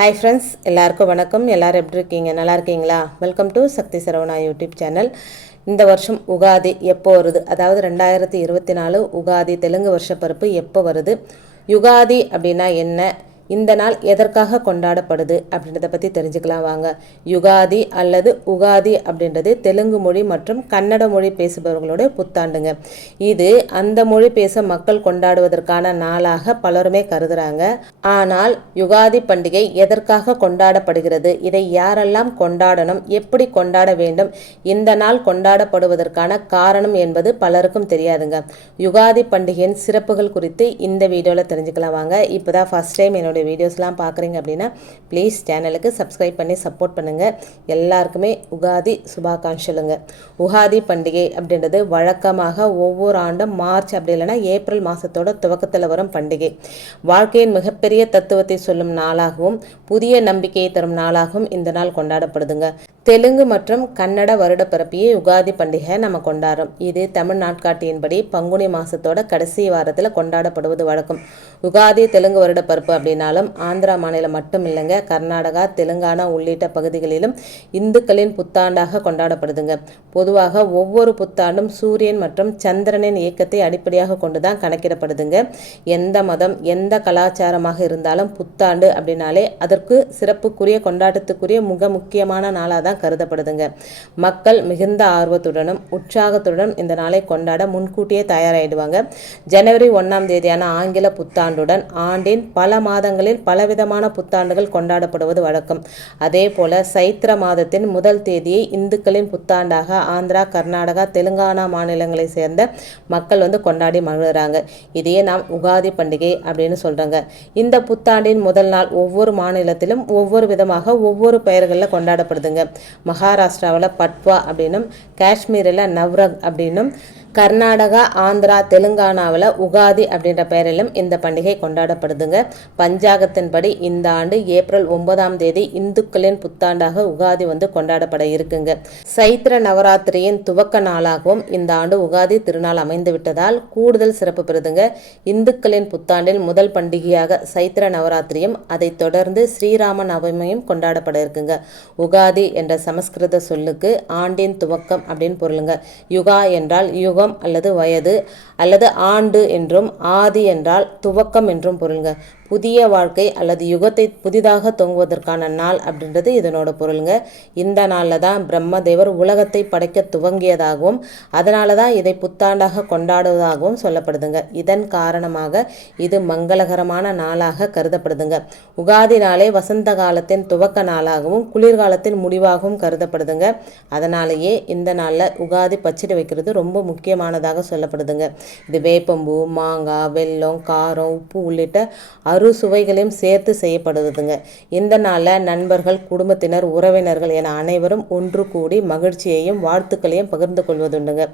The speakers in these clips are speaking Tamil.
ஹாய் ஃப்ரெண்ட்ஸ் எல்லாருக்கும் வணக்கம். எல்லாரும் எப்படி இருக்கீங்க? நல்லா இருக்கீங்களா? Welcome to Sakthi Saravana YouTube channel இந்த வருஷம் உகாதி எப்போ வருது? அதாவது ரெண்டாயிரத்தி இருபத்தி நாலு உகாதி தெலுங்கு வருஷப்பருப்பு எப்போ வருது? யுகாதி அப்படின்னா என்ன? இந்த நாள் எதற்காக கொண்டாடப்படுது அப்படின்றத பற்றி தெரிஞ்சுக்கலாம் வாங்க. யுகாதி அல்லது உகாதி அப்படின்றது தெலுங்கு மொழி மற்றும் கன்னட மொழி பேசுபவர்களோட புத்தாண்டுங்க. இது அந்த மொழி பேச மக்கள் கொண்டாடுவதற்கான நாளாக பலருமே கருதுறாங்க. ஆனால் யுகாதி பண்டிகை எதற்காக கொண்டாடப்படுகிறது? இதை யாரெல்லாம் கொண்டாடணும்? எப்படி கொண்டாட வேண்டும்? இந்த நாள் கொண்டாடப்படுவதற்கான காரணம் என்பது பலருக்கும் தெரியாதுங்க. யுகாதி பண்டிகையின் சிறப்புகள் குறித்து இந்த வீடியோவில் தெரிஞ்சுக்கலாம் வாங்க. இப்போ தான் ஃபஸ்ட் டைம் என்னுடைய வீடியோஸ்லாம் பார்க்குறீங்க அப்படின்னா ப்ளீஸ் சேனலுக்கு சப்ஸ்கிரைப் பண்ணி சப்போர்ட் பண்ணுங்கள் எல்லாருக்குமே உகாதி சுபாகாங்ஷலுங்க உகாதி பண்டிகை அப்படின்றது வழக்கமாக ஒவ்வொரு ஆண்டும் மார்ச் அப்படி இல்லைன்னா ஏப்ரல் மாதத்தோட துவக்கத்தில் வரும் பண்டிகை. வாழ்க்கையின் மிகப்பெரிய தத்துவத்தை சொல்லும் நாளாகவும் புதிய நம்பிக்கையை தரும் நாளாகவும் இந்த நாள் கொண்டாடப்படுதுங்க. தெலுங்கு மற்றும் கன்னட வருட உகாதி யுகாதி பண்டிகை நம்ம கொண்டாடுறோம். இது தமிழ் நாட்காட்டியின்படி பங்குனி மாதத்தோட கடைசி வாரத்தில் கொண்டாடப்படுவது வழக்கம். யுகாதி தெலுங்கு வருட பிறப்பு அப்படின்னாலும் ஆந்திரா மாநிலம் மட்டும் இல்லைங்க கர்நாடகா தெலுங்கானா உள்ளிட்ட பகுதிகளிலும் இந்துக்களின் புத்தாண்டாக கொண்டாடப்படுதுங்க. பொதுவாக ஒவ்வொரு புத்தாண்டும் சூரியன் மற்றும் சந்திரனின் இயக்கத்தை அடிப்படையாக கொண்டு தான் கணக்கிடப்படுதுங்க. எந்த மதம் எந்த கலாச்சாரமாக இருந்தாலும் புத்தாண்டு அப்படின்னாலே அதற்கு சிறப்புக்குரிய கொண்டாட்டத்துக்குரிய மிக முக்கியமான நாளாக தான் கருதப்படுதுங்க. மக்கள் மிகுந்த ஆர்வத்துடனும் உற்சாகத்துடனும் இந்த நாளை கொண்டாட முன்கூட்டியே தயாராகிடுவாங்க ஜனவரி ஒன்றாம் தேதியான ஆங்கில புத்தாண்டுடன் ஆண்டின் பல மாதங்களில் பலவிதமான புத்தாண்டுகள் கொண்டாடப்படுவது வழக்கம். அதே போல சைத்திர மாதத்தின் முதல் தேதியை இந்துக்களின் புத்தாண்டாக ஆந்திரா கர்நாடகா தெலுங்கானா மாநிலங்களை சேர்ந்த மக்கள் வந்து கொண்டாடி மகிழ்கிறாங்க இதையே நாம் உகாதி பண்டிகை அப்படின்னு சொல்கிறாங்க இந்த புத்தாண்டின் முதல் நாள் ஒவ்வொரு மாநிலத்திலும் ஒவ்வொரு விதமாக ஒவ்வொரு பெயர்களில் கொண்டாடப்படுதுங்க. மகாராஷ்டிராவில் பட்வா அப்படின்னும் காஷ்மீரில் நவ்ரக் அப்படின்னும் கர்நாடகா ஆந்திரா தெலுங்கானாவில் உகாதி அப்படின்ற பெயரிலும் இந்த பண்டிகை கொண்டாடப்படுதுங்க. பஞ்சாகத்தின்படி இந்த ஆண்டு ஏப்ரல் ஒன்பதாம் தேதி இந்துக்களின் புத்தாண்டாக உகாதி வந்து கொண்டாடப்பட இருக்குங்க. சைத்திர நவராத்திரியின் துவக்க நாளாகவும் இந்த ஆண்டு உகாதி திருநாள் அமைந்து விட்டதால் கூடுதல் சிறப்பு பெறுதுங்க. இந்துக்களின் புத்தாண்டில் முதல் பண்டிகையாக சைத்திர நவராத்திரியும் அதைத் தொடர்ந்து ஸ்ரீராம நவமியும் கொண்டாடப்பட இருக்குங்க. உகாதி என்ற சமஸ்கிருத சொல்லுக்கு ஆண்டின் துவக்கம் அப்படின்னு பொருளுங்க. யுகா என்றால் யுக யுகம் அல்லது வயது அல்லது ஆண்டு என்றும் ஆதி என்றால் துவக்கம் என்றும் பொருளுங்க புதிய வாழ்க்கை அல்லது யுகத்தை புதிதாக தொங்குவதற்கான நாள் அப்படின்றது இதனோட பொருளுங்க இந்த நாளில் தான் பிரம்மதேவர் உலகத்தை படைக்க துவங்கியதாகவும் அதனால தான் இதை புத்தாண்டாக கொண்டாடுவதாகவும் சொல்லப்படுதுங்க. இதன் காரணமாக இது மங்களகரமான நாளாக கருதப்படுதுங்க. உகாதி நாளே வசந்த காலத்தின் துவக்க நாளாகவும் குளிர்காலத்தின் முடிவாகவும் கருதப்படுதுங்க. அதனாலேயே இந்த நாளில் உகாதி பச்சிட்டு வைக்கிறது ரொம்ப முக்கியமானதாக சொல்லப்படுதுங்க. இது வேப்பம்பூ மாங்காய் வெல்லம் காரம் உப்பு உள்ளிட்ட அறு சுவைகளையும் சேர்த்து செய்யப்படுவதுங்க இந்த நாளில் நண்பர்கள் குடும்பத்தினர் உறவினர்கள் என அனைவரும் ஒன்று கூடி மகிழ்ச்சியையும் வாழ்த்துக்களையும் பகிர்ந்து கொள்வதுண்டுங்க.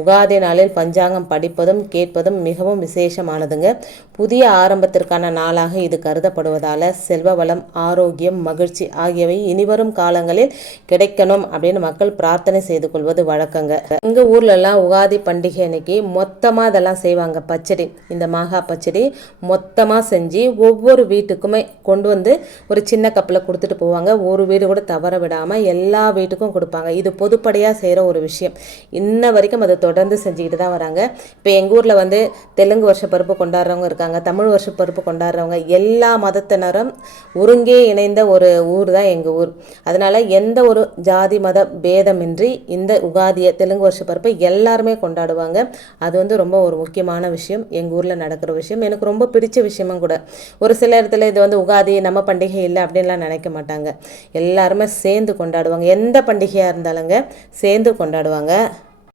உகாதி நாளில் பஞ்சாங்கம் படிப்பதும் கேட்பதும் மிகவும் விசேஷமானதுங்க. புதிய ஆரம்பத்திற்கான நாளாக இது கருதப்படுவதால் செல்வ வளம் ஆரோக்கியம் மகிழ்ச்சி ஆகியவை இனிவரும் காலங்களில் கிடைக்கணும் அப்படின்னு மக்கள் பிரார்த்தனை செய்து கொள்வது வழக்கங்க. எங்கள் ஊர்லெல்லாம் உகாதி பண்டிகை அன்னைக்கு மொத்தமாக இதெல்லாம் செய்வாங்க. பச்சடி இந்த மாகா பச்சடி மொத்தமாக செஞ்சு ஒவ்வொரு வீட்டுக்குமே கொண்டு வந்து ஒரு சின்ன கப்பில் கொடுத்துட்டு போவாங்க. ஒரு வீடு கூட தவற விடாமல் எல்லா வீட்டுக்கும் கொடுப்பாங்க. இது பொதுப்படையாக செய்கிற ஒரு விஷயம். இன்ன வரைக்கும் அதை தொடர்ந்து செஞ்சுக்கிட்டு தான் வராங்க. இப்போ எங்கள் ஊரில் வந்து தெலுங்கு வருஷ பருப்பு கொண்டாடுறவங்க இருக்காங்க. தமிழ் வருஷ பருப்பு கொண்டாடுறவங்க எல்லா மதத்தினரும் ஒருங்கே இணைந்த ஒரு ஊர் தான் எங்கள் ஊர். அதனால் எந்த ஒரு ஜாதி மத பேதமின்றி இந்த உகாதியை தெலுங்கு வருஷ பருப்பை எல்லாருமே கொண்டாடுவாங்க. அது வந்து ரொம்ப ஒரு முக்கியமான விஷயம். எங்கள் ஊரில் நடக்கிற விஷயம். எனக்கு ரொம்ப பிடிச்ச விஷயமும் கூட. ஒரு சில இடத்துல இது வந்து உகாதி நம்ம பண்டிகை இல்லை அப்படின்லாம் நினைக்க மாட்டாங்க. எல்லாருமே சேர்ந்து கொண்டாடுவாங்க. எந்த பண்டிகையாக இருந்தாலுங்க சேர்ந்து கொண்டாடுவாங்க.